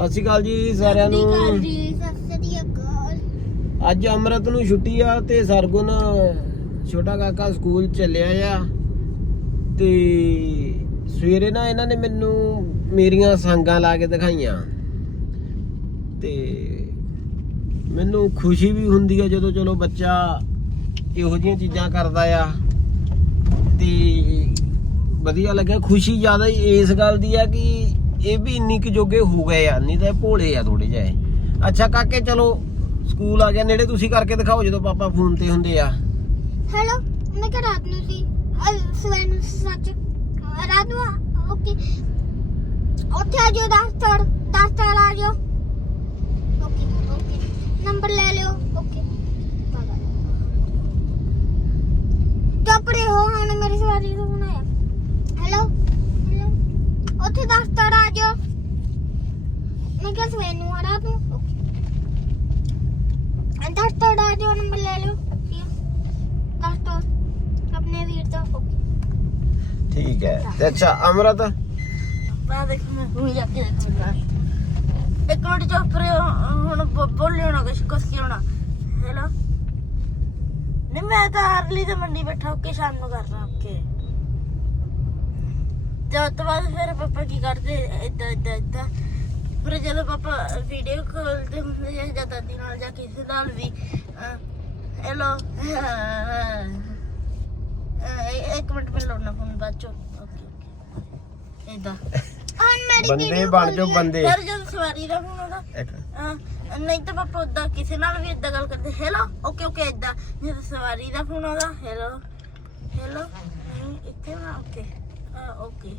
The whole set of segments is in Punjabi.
ਸਤਿ ਸ਼੍ਰੀ ਅਕਾਲ ਜੀ ਸਾਰਿਆਂ ਨੂੰ। ਜੀ ਸਤਿ ਸ੍ਰੀ ਅਕਾਲ। ਅੱਜ ਅਮਰਤ ਨੂੰ ਛੁੱਟੀ ਆ ਤੇ ਸਰਗੁਣ ਛੋਟਾ ਕਾਕਾ ਸਕੂਲ ਚੱਲਿਆ ਆ। ਤੇ ਸਵੇਰੇ ਨਾ ਇਹਨਾਂ ਨੇ ਮੈਨੂੰ ਮੇਰੀਆਂ ਸੰਗਾਂ ਲਾ ਕੇ ਦਿਖਾਈਆਂ। ਤੇ ਮੈਨੂੰ ਖੁਸ਼ੀ ਵੀ ਹੁੰਦੀ ਆ ਜਦੋਂ ਚਲੋ ਬੱਚਾ ਇਹੋ ਜਿਹੀਆਂ ਚੀਜ਼ਾਂ ਕਰਦਾ ਆ। ਤੇ ਵਧੀਆ ਲੱਗਿਆ ਖੁਸ਼ੀ ਜ਼ਿਆਦਾ ਇਸ ਗੱਲ ਦੀ ਆ ਕਿ ਇਹ ਵੀ ਇੰਨੀ ਕੁ ਜੋਗੇ ਹੋ ਗਏ ਆ, ਨਹੀਂ ਤਾਂ ਇਹ ਭੋਲੇ ਆ ਥੋੜੇ ਜਿਹੇ। ਅੱਛਾ ਕਾਕੇ, ਚਲੋ, ਸਕੂਲ ਆ ਗਿਆ। ਨੇੜੇ ਤੁਸੀਂ ਕਰਕੇ ਦਿਖਾਓ ਜਦੋਂ ਪਾਪਾ ਫੋਨ ਤੇ ਹੁੰਦੇ ਆ। ਹੈਲੋ ਮੈਂ ਕਿ ਰਾਤ ਨੂੰ ਸੀ। ਸਵੇਰ ਨੂੰ ਸੀ ਸੱਚ। ਰਾਤ ਨੂੰ ਓਕੇ। ਉੱਥੇ ਆ ਜਾਓ 10 ਤੜ 10 ਤੜ ਆ ਜਾਓ। Okay okay. ਨੰਬਰ ਲੈ ਲਿਓ, ਓਕੇ। ਕੱਪੜੇ ਹੋ ਹੁਣ ਮੇਰੀ ਸਵਾਰੀ ਦਾ ਫੋਨ ਆਇਆ ਹੈਲੋ ਹੈਲੋ ਉੱਥੇ 10 ਤੜ ਆ ਜਾਓ। ਮੈਂ ਕਿਹਾ ਸਵੇਰ ਨੂੰ ਆ ਰਾਤ ਨੂੰ ਓਕੇ। 10 ਤੜ ਆ ਜਾਓ ਨੰਬਰ ਲੈ ਲਿਓ। ਦਸ ਤੋਂ ਆਪਣੇ ਵੀਰ ਦਾ। ਓਕੇ। ਠੀਕ ਹੈ। ਤੇ ਅੱਛਾ ਅਮਰਤ? ਮੈਂ ਦੇਖ ਮੈਂ ਭੂਮੀ ਜਾ ਕੇ ਦੇਖ ਮੈਂ ਇੱਕ ਮਿੰਟ ਚੁੱਪ ਰਹੇ। ਹੁਣ ਕੁਛ ਕੁਛ ਹੈਲੋ। ਨਹੀਂ ਮੈਂ ਤਾਂ ਅਰਲੀ ਤੇ ਮੰਡੀ ਬੈਠਾ ਓਕੇ ਸ਼ਾਮ ਨੂੰ ਕਰਨਾ ਓਕੇ। ਉਸ ਤੋਂ ਬਾਅਦ ਫਿਰ ਪਾਪਾ ਕੀ ਕਰਦੇ ਇਦਾਂ ਇਦਾਂ ਇਦਾਂ ਫਿਰ ਜਦੋਂ ਪਾਪਾ ਵੀਡੀਓ ਕਾਲ ਤੇ ਹੁੰਦੇ ਜਾਂ ਜਾਂ ਦਾਦੀ ਨਾਲ ਜਾਂ ਕਿਸੇ ਨਾਲ ਵੀ ਹੈਲੋ ਇੱਕ ਮਿੰਟ ਮੈਂ ਲਾਉਣਾ ਫੋਨ ਬਾਅਦ ਚੋਂ। ਓਕੇ ਓਕੇ ਇਦਾਂ ਹੁਣ ਮੇਰੀ ਬੰਦੇ ਬਣ ਜਾਓ। ਬੰਦੇ। ਯਾਰ ਜਦ ਸਵਾਰੀ ਦਾ ਫੋਨ ਉਹਦਾ ਨਹੀਂ ਤਾਂ ਪਾਪਾ ਉਦਾਂ ਕਿਸੇ ਨਾਲ ਵੀ ਇਦਾਂ ਗੱਲ ਕਰਦੇ ਹੈਲੋ ਓਕੇ ਓਕੇ ਇਦਾਂ ਜਦ ਸਵਾਰੀ ਦਾ ਫੋਨ ਆਉਂਦਾ ਹੈਲੋ ਹੈਲੋ ਇੱਥੇ ਨਾ ਓਕੇ ਓਕੇ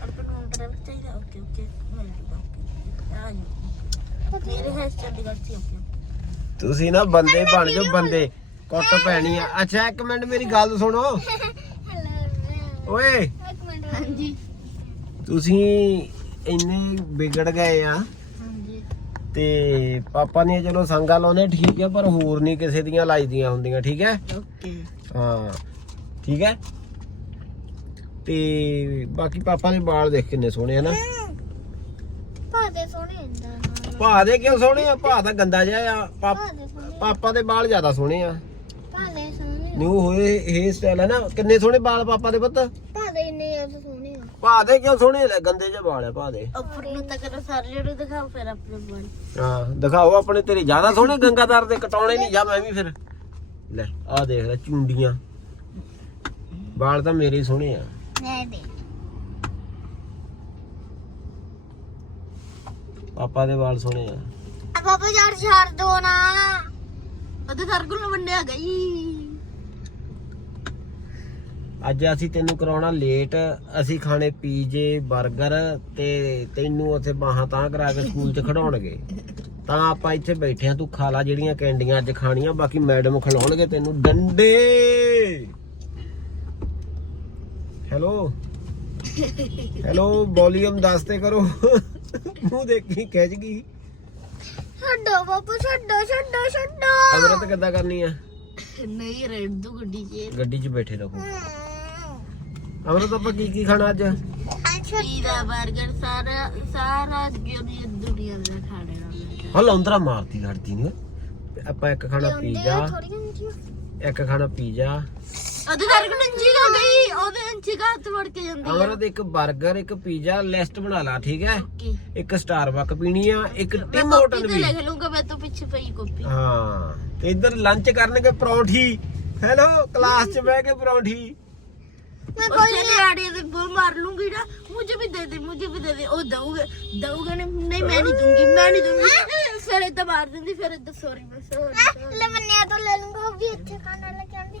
ਆਪਾਂ ਨੂੰ ਡਰਾਈਵਰ ਚਾਹੀਦਾ ਓਕੇ ਓਕੇ ਮਿਲ ਜੂਗਾ ਓਕੇ ਆ ਜਾਓ। ਮੇਰੇ ਹੈ ਚੰਡੀਗੜ੍ਹ ਸੀ ਓਕੇ ਤੁਸੀਂ ਨਾ ਬੰਦੇ ਬਣ ਜਾਓ ਬੰਦੇ ਕੁੱਟ ਪੈਣੀ ਆ। ਅੱਛਾ ਇੱਕ ਮਿੰਟ ਮੇਰੀ ਗੱਲ ਸੁਣੋ। ਓਏ। ਇੱਕ ਮਿੰਟ। ਹਾਂਜੀ। ਤੁਸੀਂ ਇੰਨੇ ਵਿਗੜ ਗਏ ਆ। ਹਾਂਜੀ। ਤੇ ਪਾਪਾ ਨੇ ਚਲੋ ਸੰਗਾ ਲਾਉਨੇ ਠੀਕ ਹੈ ਪਰ ਹੋਰ ਨਹੀਂ ਕਿਸੇ ਦੀਆਂ ਲਾਈਦੀਆਂ ਹੁੰਦੀਆਂ ਠੀਕ ਹੈ ਓਕੇ। ਹਾਂ ਠੀਕ ਹੈ ਤੇ ਬਾਕੀ ਪਾਪਾ ਦੇ ਵਾਲ ਦੇਖ ਕਿੰਨੇ ਸੋਹਣੇ ਆ ਨਾ। ਭਾਦੇ ਸੋਹਣੇ ਹੁੰਦਾ ਭਾ ਦੇ ਕਿਉਂ ਸੋਹਣੇ ਆ? ਭਾ ਦਾ ਗੰਦਾ ਜਿਹਾ ਆ। ਪਾਪ- ਭਾਦੇ ਸੋਹਣੇ ਪਾਪਾ ਦੇ ਵਾਲ ਜ਼ਿਆਦਾ ਸੋਹਣੇ ਆ। ਭਾਦੇ ਸੋਹਣੇ ਨਿਊ ਹੋਏ ਹੇਅਰ ਸਟਾਈਲ ਹੈ ਨਾ। ਕਿੰਨੇ ਸੋਹਣੇ ਵਾਲ ਪਾਪਾ ਦੇ ਪੁੱਤ? ਭਾਦੇ ਇੰਨੇ ਜ਼ਿਆਦਾ ਸੋਹਣੇ ਆ। ਭਾ ਦੇ ਕਿਉਂ ਸੋਹਣੇ? ਲੈ ਗੰਦੇ ਜਿਹੇ ਵਾਲ ਆ ਭਾ ਦੇ। ਉੱਪਰ ਨੂੰ ਤਾਂ ਕਰੋ ਸਾਰੇ ਜਿਹੜੇ ਦਿਖਾਓ ਫਿਰ ਆਪਣੇ ਬਣ ਹਾਂ ਦਿਖਾਓ ਆਪਣੇ ਤੇਰੇ। ਜ਼ਿਆਦਾ ਸੋਹਣੇ ਗੰਗਾਦਾਰ ਦੇ ਕਟਾਉਣੇ ਨਹੀਂ। ਜਾ ਮੈਂ ਵੀ ਫਿਰ। ਲੈ ਆ ਦੇਖ ਲੈ ਚੁੰਡੀਆਂ। ਵਾਲ ਤਾਂ ਮੇਰੇ ਹੀ ਸੋਹਣੇ ਆ। ਪਾਪਾ ਦੇ ਵਾਲ ਸੋਹਣੇ ਆ। ਪਾਪਾ ਯਾਰ ਛੱਡ ਦੋ ਨਾ। ਉਹਦੇ ਸਰਕਲ ਨੂੰ ਵੰਡਿਆ ਗਈ। ਅੱਜ ਅਸੀਂ ਤੈਨੂੰ ਕਰਾਉਣਾ ਲੇਟ ਅਸੀਂ ਖਾਣੇ ਪੀਜੇ 버ਗਰ ਤੇ ਤੈਨੂੰ ਉੱਥੇ ਬਾਹਾਂ ਤਾਂ ਕਰਾ ਕੇ ਸਕੂਲ 'ਚ ਖੜਾਉਣਗੇ ਤਾਂ ਆਪਾਂ ਇੱਥੇ ਬੈਠੇ ਆ ਤੂੰ ਖਾ ਲਾ ਜਿਹੜੀਆਂ ਕੈਂਡੀਆਂ ਅੱਜ ਖਾਣੀਆਂ ਬਾਕੀ ਮੈਡਮ ਖਿਲਾਉਣਗੇ ਤੈਨੂੰ ਡੰਡੇ। ਹੈਲੋ ਹੈਲੋ ਵੋਲੀਅਮ ਦੱਸ ਤੇ ਕਰੋ। ਮੂੰਹ ਦੇਖੀ ਖਿੱਚ ਗਈ। ਛੱਡੋ ਪਾਪਾ ਛੱਡੋ ਛੱਡੋ ਛੱਡੋ। ਅਮਰਤ ਕਿੱਦਾਂ ਕਰਨੀ ਆ? ਨਹੀਂ ਰੇਡ ਦੂ ਗੱਡੀ 'ਚ। ਗੱਡੀ 'ਚ ਬੈਠੇ ਰਹੋ। ਅਮਰਤ ਆਪਾਂ ਕੀ ਕੀ ਖਾਣਾ ਅੱਜ? ਪੀਜ਼ਾ 버ਗਰ ਸਾਰਾ ਸਾਰਾ ਦੁਨੀਆ ਦੁਨੀਆ ਦਾ ਖਾਣੇ ਹਾਂ। ਲੌਂਦਰਾ ਮਾਰਦੀ ਲੜਦੀ ਨਹੀਂ ਆਪਾਂ ਇੱਕ ਖਾਣਾ ਪੀਜ਼ਾ। ਇੱਕ ਖਾਣਾ ਪੀਜ਼ਾ। ਉਹਦੇ ਨਾਲ ਇੱਕ 버ਗਰ ਇੱਕ ਪੀਜ਼ਾ ਲਿਸਟ ਬਣਾ ਲਾ ਠੀਕ ਹੈ? ਇੱਕ ਸਟਾਰਬਕ ਪੀਣੀ ਆ ਇੱਕ ਟਿਮ ਹੋਟਲ ਵੀ लिख लूंगा मैं तो पीछे पे ही ਹਾਂ ਤੇ ਇੱਧਰ ਲੰਚ ਕਰਨਗੇ ਪਰੌਂਠੀ। ਹੈਲੋ ਕਲਾਸ 'ਚ ਬਹਿ ਕੇ ਪਰੌਂਠੀ। मैं कोई नहीं आड़े से बोल मार लूंगी ना मुझे भी दे दे मुझे भी दे दे ओ दऊंगा दऊंगा नहीं नहीं मैं नहीं दूंगी मैं नहीं दूंगी फिर इतना मार दूंगी फिर इतना सॉरी मैं सॉरी ਲੈ ਮੰਨਿਆ ਤੋਂ ਲੈ ਲੂੰਗਾ ਉਹ ਵੀ ਇੱਥੇ ਖਾਣ ਵਾਲਾ ਕਹਿੰਦੀ